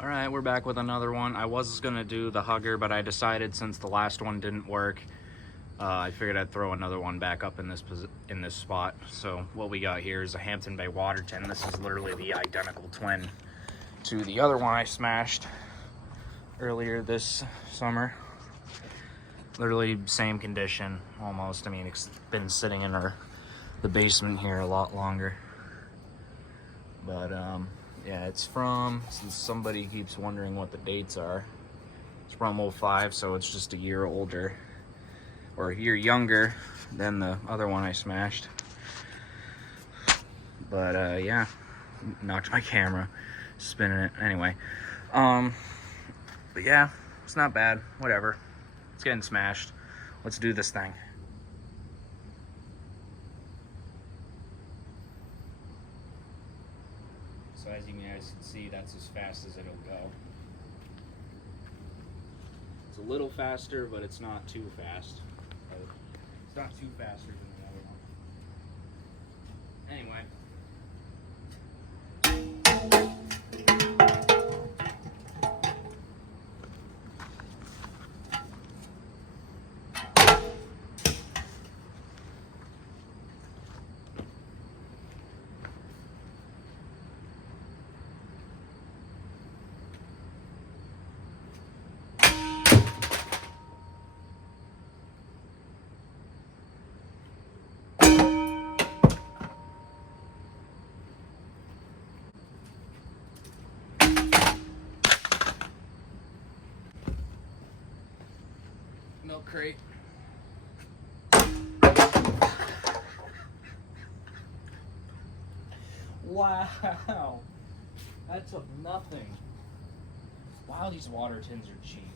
All right, we're back with another one. I was gonna do the hugger, but I decided since the last one didn't work, I figured I'd throw another one back up in this spot. So what we got here is a Hampton Bay Waterton. This is literally the identical twin to the other one I smashed earlier this summer. Literally same condition, almost. I mean, it's been sitting in the basement here a lot longer. But yeah, it's from, since somebody keeps wondering what the dates are, it's from 05, so it's just a year older, or a year younger than the other one I smashed. But yeah, knocked my camera spinning it. Anyway, but yeah, it's not bad. Whatever, it's getting smashed. Let's do this thing. So as you guys can see, that's as fast as it'll go. It's a little faster, but it's not too fast. It's not too faster than the other one. Anyway. Milk crate. Wow, that took nothing. Wow, these water tins are cheap.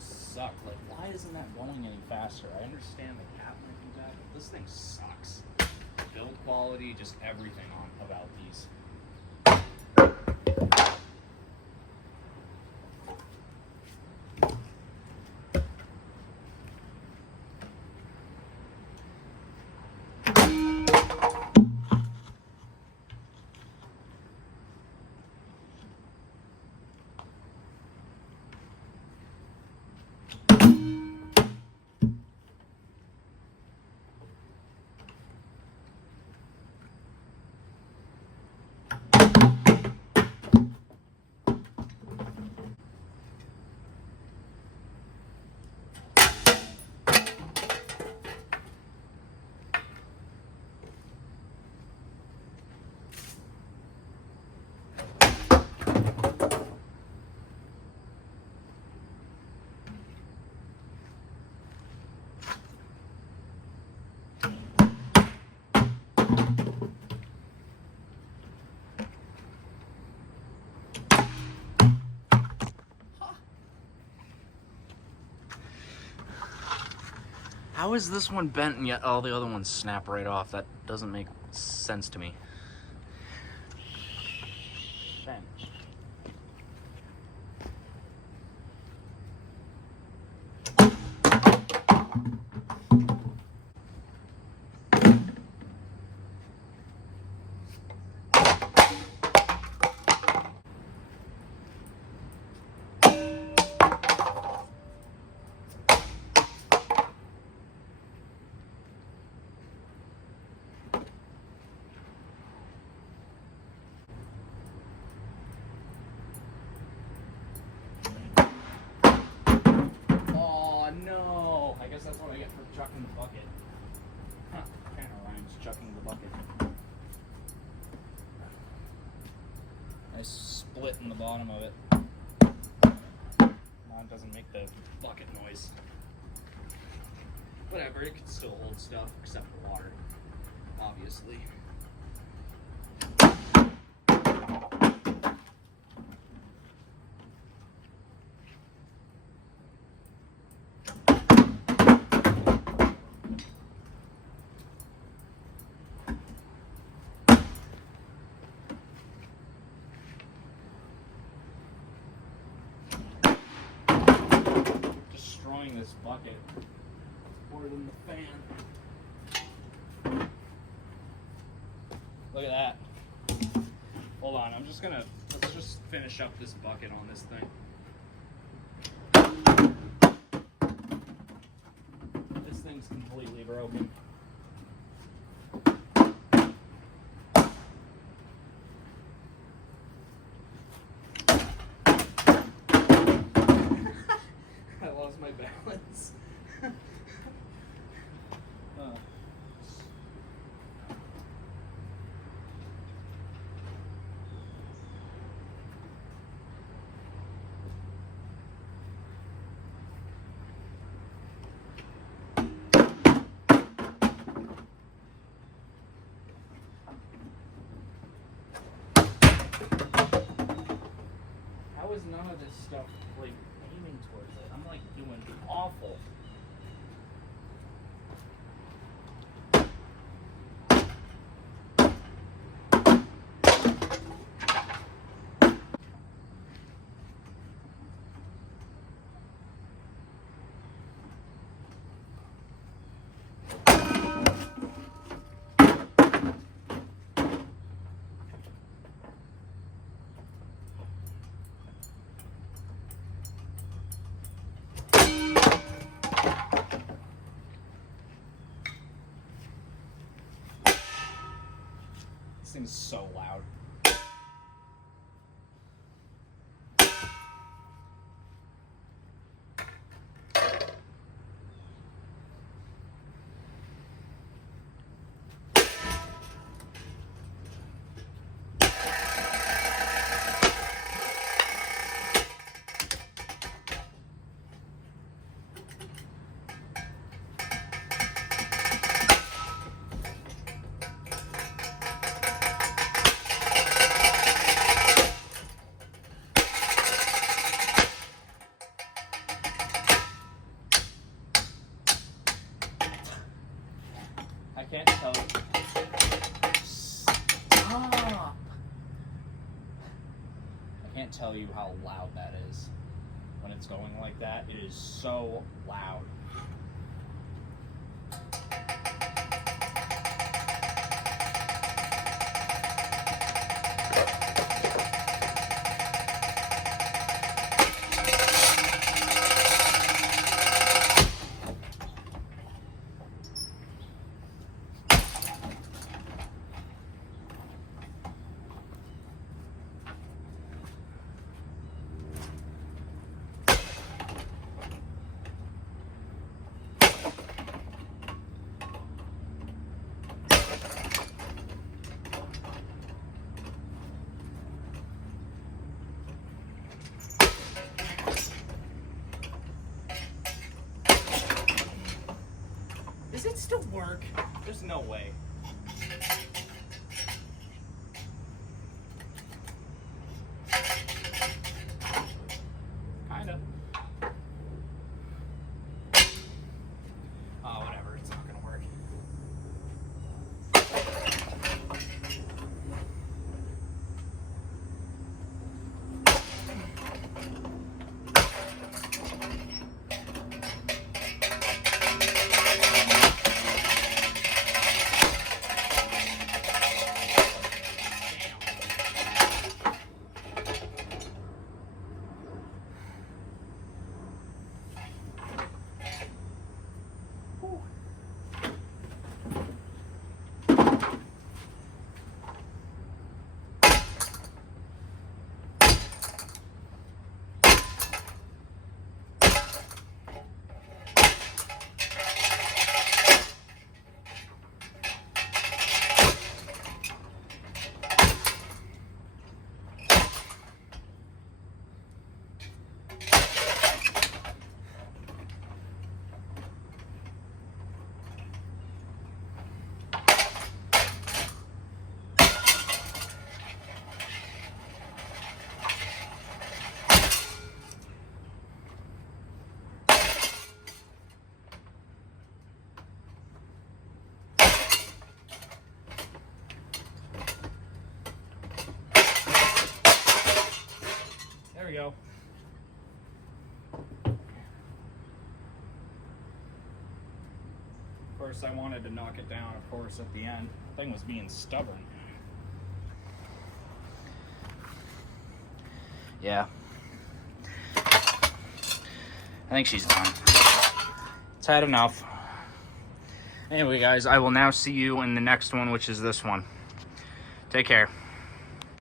Suck. Like, why isn't that going any faster? I understand the cap and that, but this thing sucks. Build quality, just everything about these. How is this one bent and yet all the other ones snap right off? That doesn't make sense to me. Bent. That's what I get for chucking the bucket. Huh, kind of rhymes, chucking the bucket. I split in the bottom of it. Well, it doesn't make the bucket noise. Whatever, it can still hold stuff except for water, obviously. Destroying this bucket more than the fan. Look at that. Hold on, let's just finish up this bucket on this thing. This thing's completely broken. I lost my balance. How is none of this stuff like aiming towards it? I'm like doing awful. This thing's so loud. I can't tell you. Stop! I can't tell you how loud that is when it's going like that. It is so loud. Does it still work? There's no way. Kinda. Oh, whatever. It's not gonna work. go. Of course, I wanted to knock it down, of course, at the end. The thing was being stubborn. Yeah. I think she's done. It's had enough. Anyway, guys, I will now see you in the next one, which is this one. Take care.